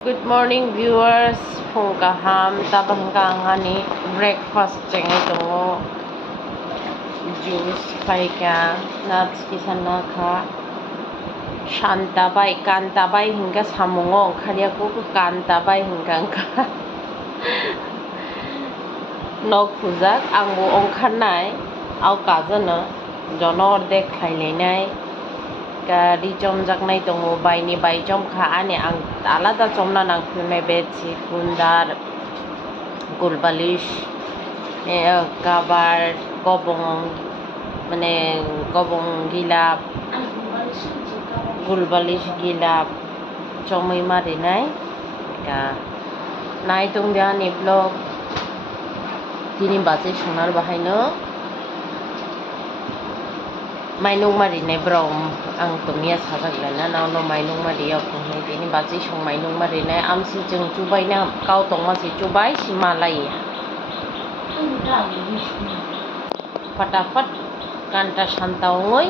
Good morning viewers, phung kaham tabang ka ngani breakfast chengi tongo juice pai ka nuts kisana kha shanta bai kanta bai hingga samungo khariya ko kanta bai hingga ka nok khujak angbo ongkharnai au kajana jonor dek khaileinai gari jomjaknai tongo baini bai jomkha ani ang alada jomna nangphilmai bedsheet gundar gulbalish cover gobong mane gobong gilap gulbalish gilap chomui marinai ka nai tongdia ni vlog tini baje sonar bahaino mainung marinai brom ang tumia sajaklana nauno mainung mariya phunai tini baje song mainung marinai amsi jeng chubaina kau tongma si chubai simalai फटाफट घंटा शांतावै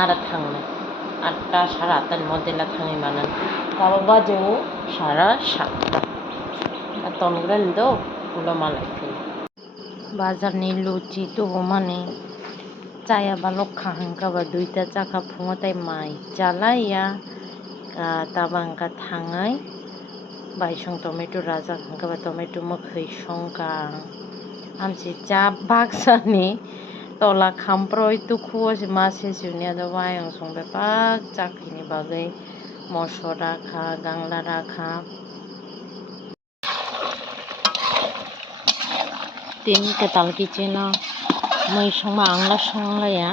आरो थांनो 8टा 8:30 मडेला थाङै मानो दाबो बाजो 7:30 तनग्रेन दो उलो मालाय फैयो बाजारनि लुचि दङ माने चाया बालक खाहांगाबा 2टा जाखा फुङावथाय माइ जालाया ताबांगा थाङै बायसं टमेट' राजा खांगाबा टमेट' मोखै संगा आमसि चा बाक्सानि तला खामप्रय तुखुवासि मासे जुनिया द वायं संबाय पाक जाखैनि बागै मसर राखा गांला राखा तीन केताल किचेना मै संबा आंला संलाया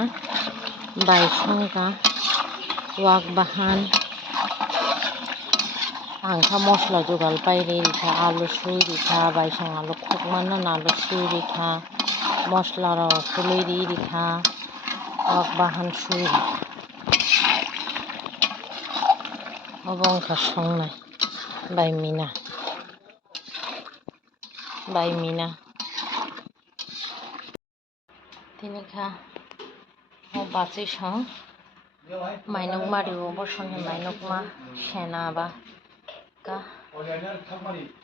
बायसंगा वाक बाहान आंखा मस्ला जुगाल पाइरे रिखा आलू सुई रिखा बायसं आलू खोकमाना आलू सुई रिखा मस्ला राव खुलैरि रिखा वाक बाहान सुई अबंखा संनाय बायमिना तिनिखा बासै सं mainok mario bosoni mainok ma sena ba ka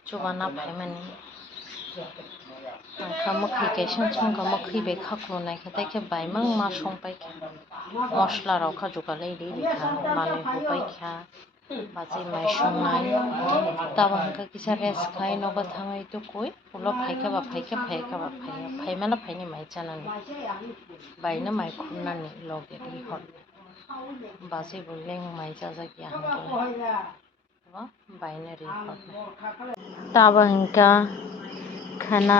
chubana phaimani angkha mokhi kaisa songkha mokhi bai khaklonai kha taikhe baimang ma songpai kha mosla rok kha jugalai rikha manui hopai kha bachi mai songnai tabo hingka kisa rest khai nogo thangai tukui ulo phaikha ba phaikha phaikha ba phaiya phaimana phaini mai chanani baino mai khumnani loge rihor बासे बुलें माइ जाजाकिया हंगला binary ताबा हिंका खाना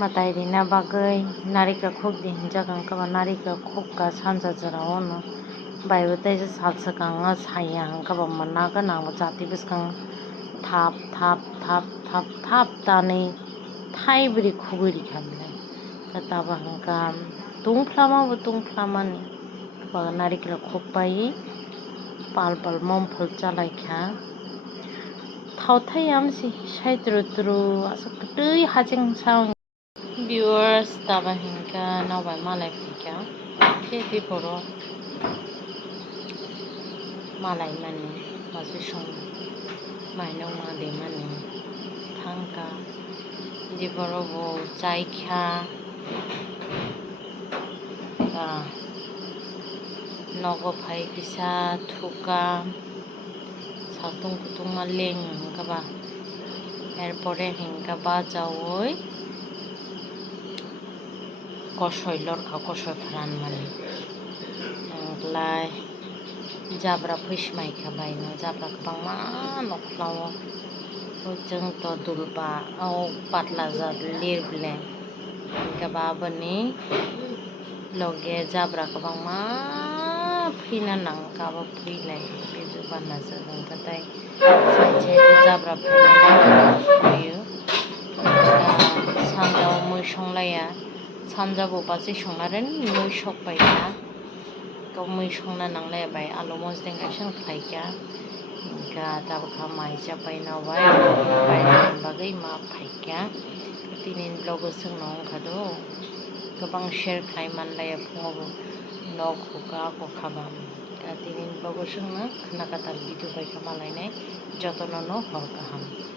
माताय रिना बागै नारिका खोक दि हिंजा गांका नारिका खोक का सानजा जराव न बायबोतै जे सालसकांगा साया हंका मनागा नांग जाति बिसकां थाप थाप थाप थाप थाप तानै थाइब्रि खुबैरि खामनाय ताबा हंका तुंफ्लामानि नारिकेल खोकबाय पाल ममफल चालायखा थावथाय आमसि साइद्रुद्रु आसा दै हाजें साव viewers दाबा हिंका नावबाय मालाय फैका खेति बर' मालाय मानि बाजै सं माइनाव मादै मानि थांका दिबरबो जायखा nogo phai kisa thuka satung kutung maleng hingkaba erpore hingka bajawoi kosoi lorkha kosoi phran mani hingklai jabra phismai kha baino jabra kwbangma noklawo jeng to dulba au patla jat lirble hingkaba aboni loge jabra kwbangma फैना नांगाबो फैलाय बेजो बाना जोंखाथाय साइसे जाब्रा फैयो सानजाव मै संलाया सानजाबो बाजै संनारेन मै सकबायका गाव मै संना नांलायबाय आलु मजदें गायसन खायका इनका दाबखा माइ जाबाय नावाय बागै मा फायका दिनैनि ब्लगो जोंनाव ओंखारदो गोबां शेयार खालाय मानलाया फुङावबो nok huka ko khabam ka tinin bago sungna khana katal video bai khamalainai जतन हर गाहाम।